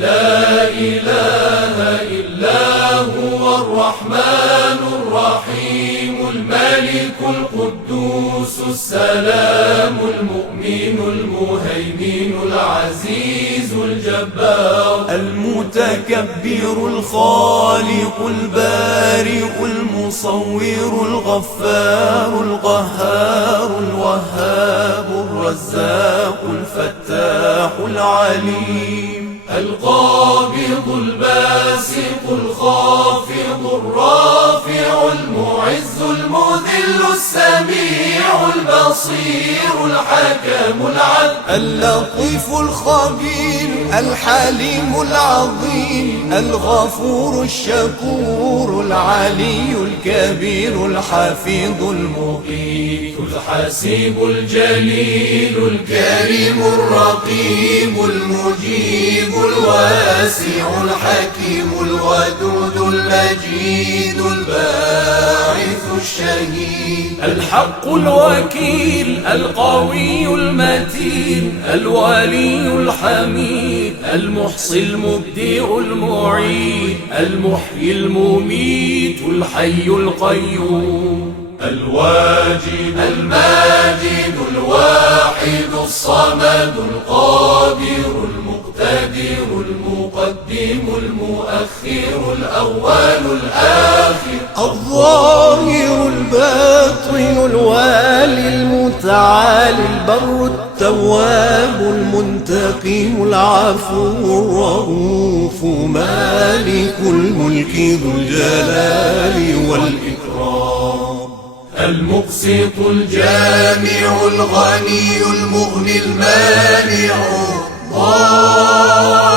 لا إله إلا هو الرحمن الرحيم الملك القدوس السلام المؤمن المهيمن العزيز الجبار المتكبر الخالق البارئ المصور الغفار القهار الوهاب الرزاق الفتاح العليم القابض الباسط الخافض الرافع المعز المذل السميع البصير الحكم العدل اللطيف الخبير الحليم العظيم الغفور الشكور العلي الكبير الحفيظ المقيت الحسيب الجليل الكريم الرقيب المجيب الواسع الحكيم الودود المجيد الباعث الشهيد الحق الوكيل القوي المتين الولي الحميد المحصي المبدئ المعيد المحيي المميت الحي القيوم الواجد الماجد الواحد الصمد القادر المقتدر المقدم المؤخر الأول الآخر الظاهر الباطن الوالي المتعالي البر التواب المنتقم العفو الرؤوف مالك الملك ذو الجلال والإكرام المقسط الجامع الغني المغني المانع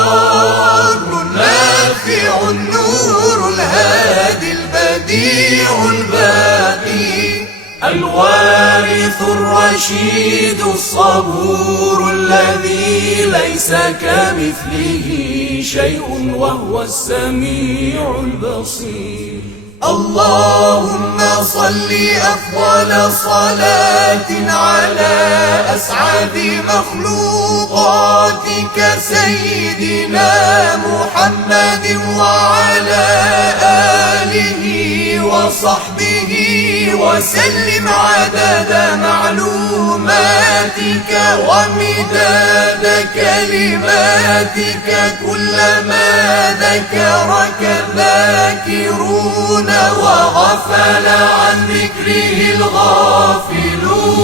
الضار النافع النور الهادي البديع الباقي الوارث الرشيد الصبور الذي ليس كمثله شيء وهو السميع البصير اللهم صل أفضل صلاة على أسعد مخلوقاتك سيدنا محمد وعلى آله وصحبه وسلم عدد معلوماتك ومداد كلماتك كلما ذكرك الذاكرون وغفل عن ذكره الغافلون